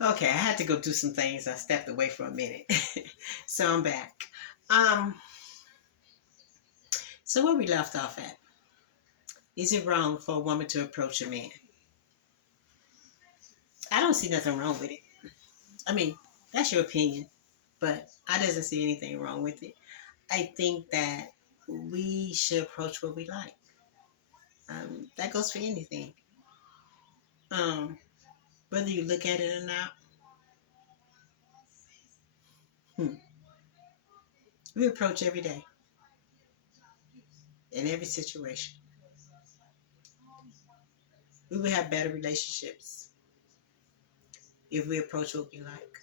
Okay, I had to go do some things. I stepped away for a minute. So I'm back. Um, so where we left off at? Is it wrong for a woman to approach a man? I don't see nothing wrong with it. I mean, that's your opinion, but I doesn't see anything wrong with it. I think that we should approach what we like. That goes for anything. Um, Whether you look at it or not, hmm, we approach every day in every situation. We would have better relationships if we approach what we like.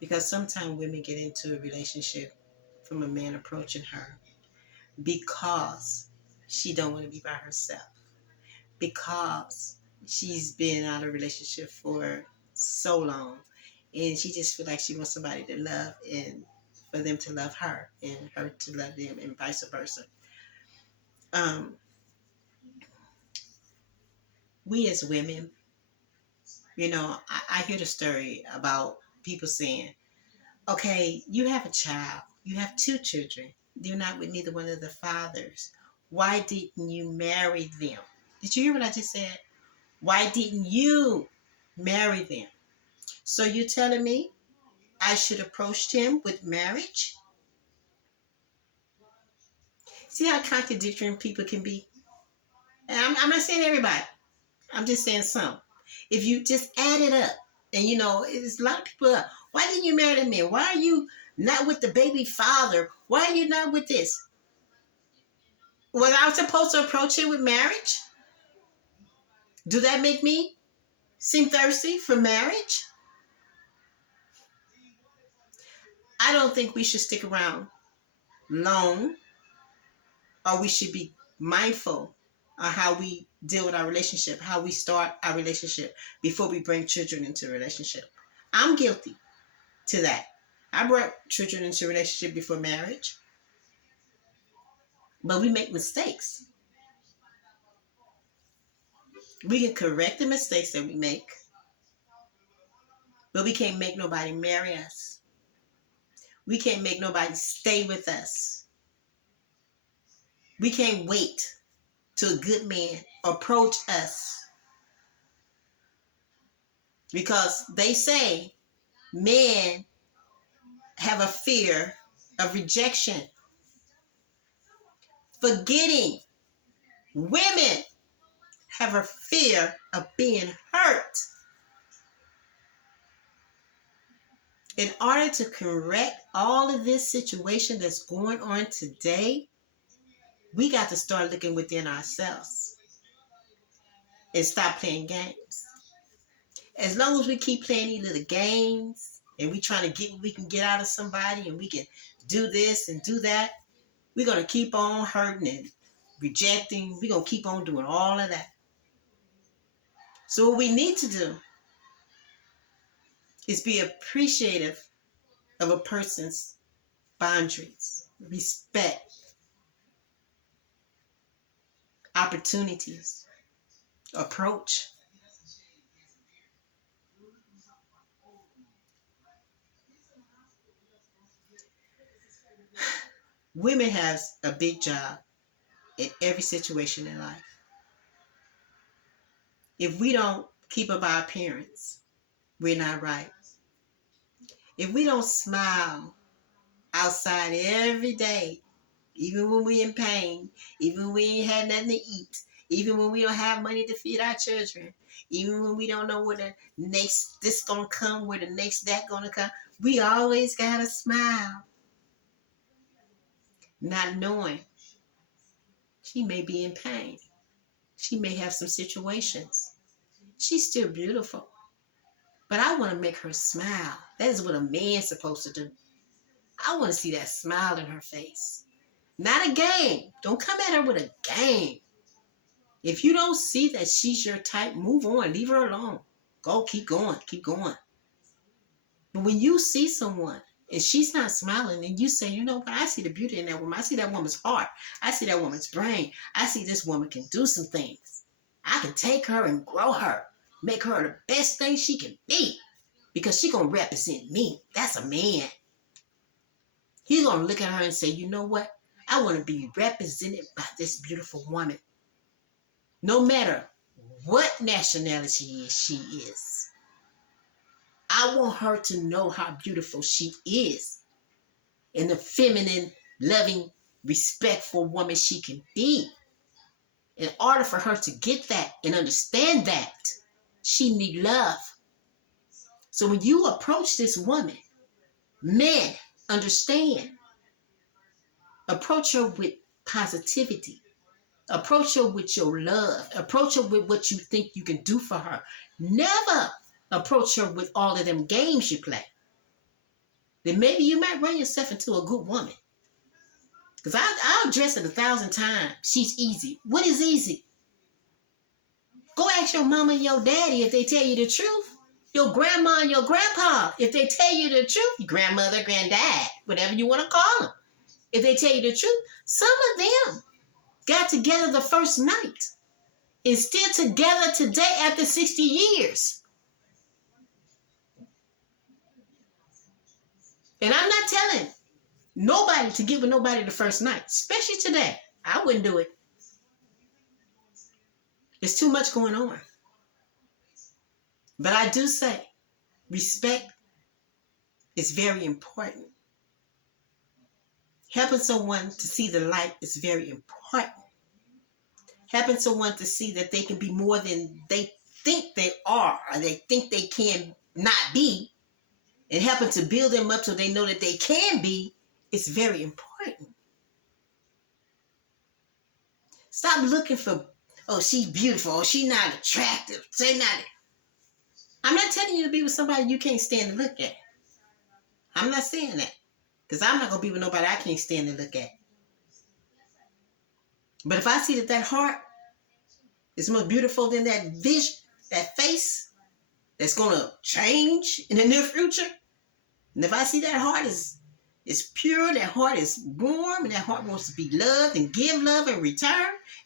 Because sometimes women get into a relationship from a man approaching her because she don't want to be by herself. Because she's been out of a relationship for so long and she just feel like she wants somebody to love and for them to love her and her to love them and vice versa. Um, we as women, I hear the story about people saying, okay, you have a child, you have two children, you're not with neither one of the fathers. Why didn't you marry them? Did you hear what I just said? Why didn't you marry them? So you're telling me I should approach him with marriage? See how contradictory people can be? And I'm not saying everybody. I'm just saying some. If you just add it up, and it's a lot of people. Why didn't you marry the man? Why are you not with the baby father? Why are you not with this? Was I supposed to approach him with marriage? Do that make me seem thirsty for marriage? I don't think we should stick around long, or we should be mindful of how we deal with our relationship, how we start our relationship before we bring children into a relationship. I'm guilty to that. I brought children into a relationship before marriage, but we make mistakes. We can correct the mistakes that we make, but we can't make nobody marry us. We can't make nobody stay with us. We can't wait till a good man approach us, because they say men have a fear of rejection. Forgetting women have a fear of being hurt. In order to correct all of this situation that's going on today, we got to start looking within ourselves and stop playing games. As long as we keep playing these little games and we trying to get what we can get out of somebody and we can do this and do that, we're going to keep on hurting and rejecting. We're going to keep on doing all of that. So what we need to do is be appreciative of a person's boundaries, respect, opportunities, approach. Women have a big job in every situation in life. If we don't keep up our appearance, we're not right. If we don't smile outside every day, even when we're in pain, even when we ain't had nothing to eat, even when we don't have money to feed our children, even when we don't know where the next this gonna come, where the next that gonna come, we always gotta smile. Not knowing she may be in pain. She may have some situations. She's still beautiful. But I want to make her smile. That is what a man's supposed to do. I want to see that smile in her face. Not a game. Don't come at her with a game. If you don't see that she's your type, move on. Leave her alone. Go, keep going. Keep going. But when you see someone and she's not smiling and you say, you know what, I see the beauty in that woman. I see that woman's heart. I see that woman's brain. I see this woman can do some things. I can take her and grow her. Make her the best thing she can be. because she gonna represent me. That's a man. He's gonna look at her and say, you know what? I want to be represented by this beautiful woman. No matter what nationality she is. I want her to know how beautiful she is and the feminine, loving, respectful woman she can be. In order for her to get that and understand that, she need love. So when you approach this woman, men, understand. Approach her with positivity. Approach her with your love. Approach her with what you think you can do for her. Never approach her with all of them games you play. Then maybe you might run yourself into a good woman. Because I'll address it 1,000 times. She's easy. What is easy? Go ask your mama and your daddy if they tell you the truth. Your grandma and your grandpa, if they tell you the truth. Your grandmother, granddad, whatever you want to call them. If they tell you the truth, some of them got together the first night and still together today after 60 years. And I'm not telling nobody to give with nobody the first night, especially today. I wouldn't do it. There's too much going on. But I do say respect is very important. Helping someone to see the light is very important. Helping someone to see that they can be more than they think they are or they think they can not be, and helping to build them up so they know that they can be, is very important. Stop looking for, oh, she's beautiful, oh, she's not attractive. I'm not telling you to be with somebody you can't stand to look at. I'm not saying that. Because I'm not going to be with nobody I can't stand to look at. But if I see that heart is more beautiful than that vision, that face that's going to change in the near future, and if I see that heart is pure, that heart is warm, and that heart wants to be loved and give love in return,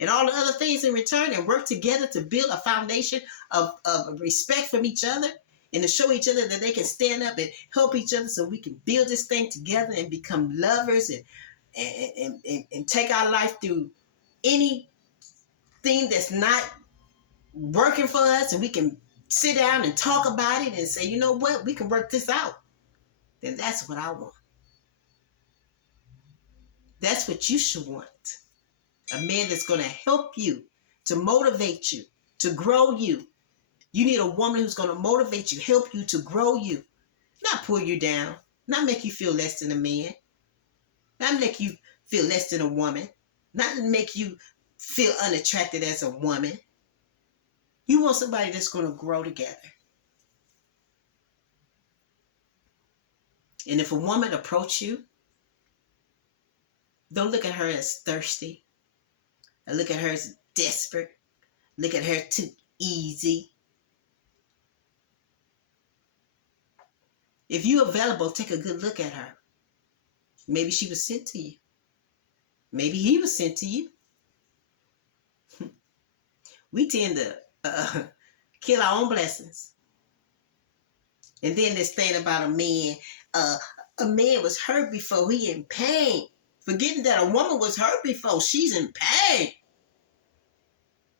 and all the other things in return, and work together to build a foundation of respect from each other, and to show each other that they can stand up and help each other so we can build this thing together and become lovers and take our life through anything that's not working for us, and we can sit down and talk about it and say, you know what, we can work this out. Then that's what I want. That's what you should want. A man that's going to help you, to motivate you, to grow you. You need a woman who's going to motivate you, help you, to grow you. Not pull you down. Not make you feel less than a man. Not make you feel less than a woman. Not make you feel unattracted as a woman. You want somebody that's going to grow together. And if a woman approach you, don't look at her as thirsty. Or look at her as desperate. Look at her too easy. If you're available, take a good look at her. Maybe she was sent to you. Maybe he was sent to you. We tend to kill our own blessings. And then this thing about a man was hurt before, he in pain. Forgetting that a woman was hurt before, she's in pain.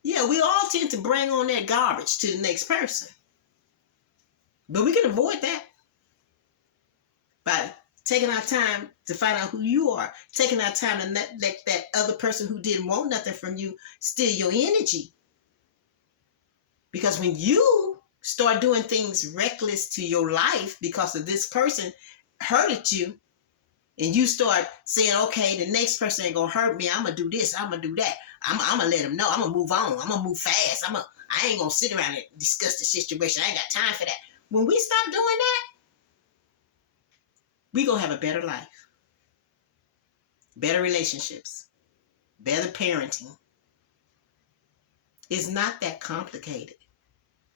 Yeah, we all tend to bring on that garbage to the next person. But we can avoid that by taking our time to find out who you are. Taking our time to not let that other person who didn't want nothing from you steal your energy. Because when you start doing things reckless to your life because of this person hurted you, and you start saying, okay, the next person ain't gonna hurt me. I'm gonna do this. I'm gonna do that. I'm gonna let them know. I'm gonna move on. I'm gonna move fast. I ain't gonna sit around and discuss the situation. I ain't got time for that. When we stop doing that, we gonna have a better life, better relationships, better parenting. It's not that complicated,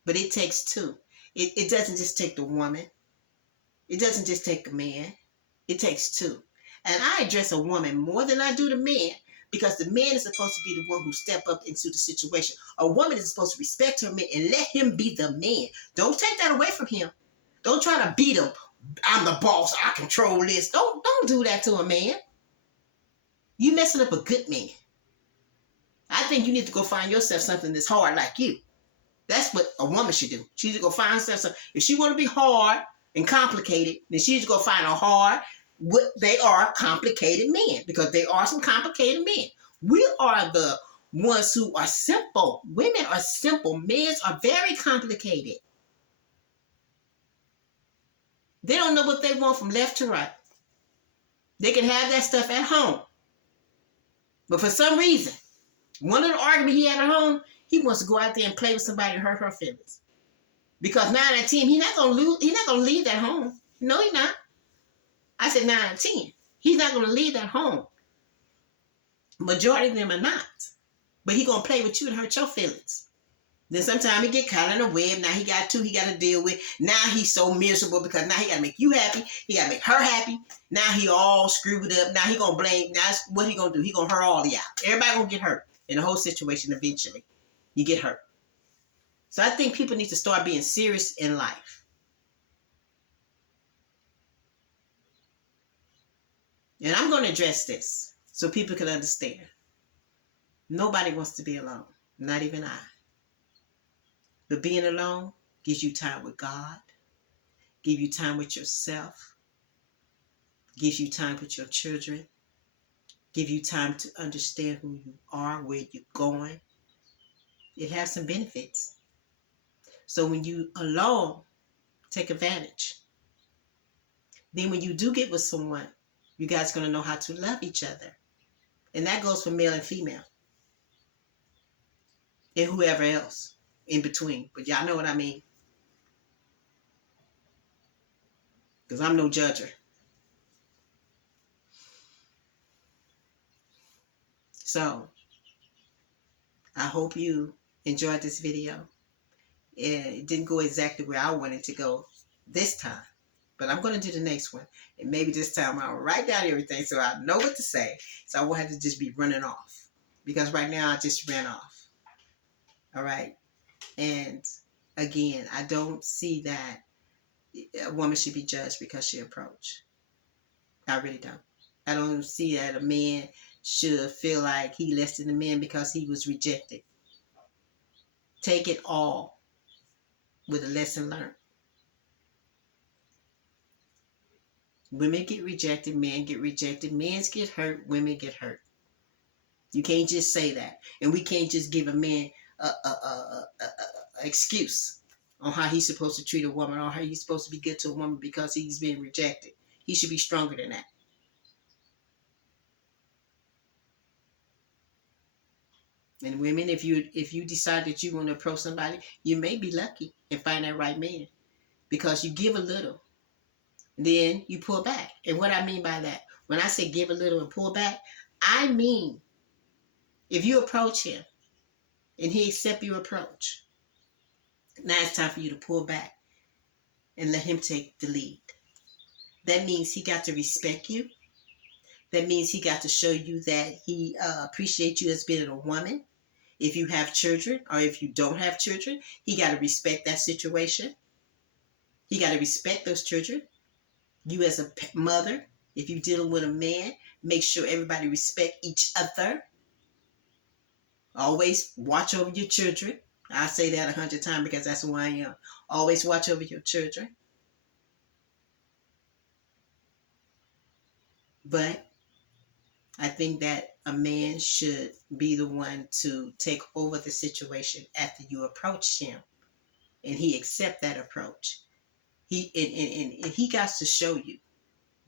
but it takes two. It doesn't just take the woman. It doesn't just take a man. It takes two. And I address a woman more than I do the man, because the man is supposed to be the one who step up into the situation. A woman is supposed to respect her man and let him be the man. Don't take that away from him. Don't try to beat him. I'm the boss. I control this. Don't do that to a man. You messing up a good man. I think you need to go find yourself something that's hard like you. That's what a woman should do. She needs to go find herself something. If she want to be hard and complicated, then she needs to go find a hard, they are complicated men, because they are some complicated men. We are the ones who are simple. Women are simple. Men are very complicated. They don't know what they want from left to right. They can have that stuff at home. But for some reason, one of the arguments he had at home, he wants to go out there and play with somebody and hurt her feelings. Because 9 out of 10, he's not gonna leave that home. No, he's not. I said 9 out of 10. He's not gonna leave that home. Majority of them are not. But he's gonna play with you and hurt your feelings. Then sometimes he get caught in a web. Now he got two he got to deal with. Now he's so miserable because now he got to make you happy. He got to make her happy. Now he all screwed up. Now he going to blame. Now what he going to do? He going to hurt all of y'all. Everybody going to get hurt in the whole situation eventually. You get hurt. So I think people need to start being serious in life. And I'm going to address this so people can understand. Nobody wants to be alone. Not even I. But being alone gives you time with God, gives you time with yourself, gives you time with your children, gives you time to understand who you are, where you're going. It has some benefits. So when you alone, take advantage. Then when you do get with someone, you guys are going to know how to love each other. And that goes for male and female. And whoever else in between. But y'all know what I mean. Because I'm no judger. So, I hope you enjoyed this video. It didn't go exactly where I wanted to go this time. But I'm going to do the next one. And maybe this time I'll write down everything so I know what to say. So I won't have to just be running off. Because right now I just ran off. All right. And again, I don't see that a woman should be judged because she approached. I really don't. I don't see that a man should feel like he less than a man because he was rejected. Take it all with a lesson learned. Women get rejected, men get rejected, men get hurt, women get hurt. You can't just say that. And we can't just give a man a excuse on how he's supposed to treat a woman or how he's supposed to be good to a woman because he's being rejected. He should be stronger than that. And women, if you decide that you want to approach somebody, you may be lucky and find that right man. Because you give a little, then you pull back. And what I mean by that, when I say give a little and pull back, I mean if you approach him and he accepts your approach, now it's time for you to pull back and let him take the lead. That means he got to respect you. That means he got to show you that he appreciates you as being a woman. If you have children or if you don't have children, he got to respect that situation. He got to respect those children. You as a mother, if you're dealing with a man, make sure everybody respect each other. Always watch over your children. I say that 100 times because that's who I am. Always watch over your children. But I think that a man should be the one to take over the situation after you approach him and he accept that approach. He got to show you.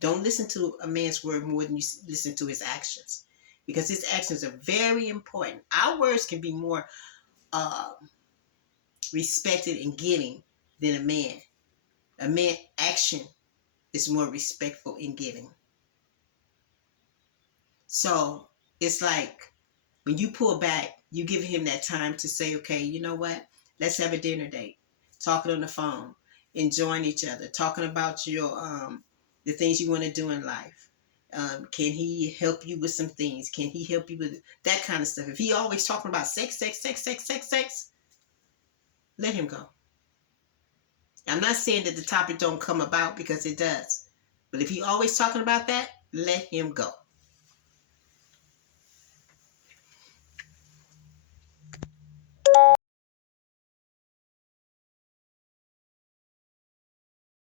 Don't listen to a man's word more than you listen to his actions, because his actions are very important. Our words can be more respected and giving than a man. A man's action is more respectful in giving. So it's like when you pull back, you give him that time to say, okay, you know what? Let's have a dinner date. Talking on the phone, enjoying each other, talking about your the things you want to do in life. Can he help you with some things? Can he help you with that kind of stuff? If he always talking about sex, let him go. I'm not saying that the topic don't come about, because it does. But if he always talking about that, let him go.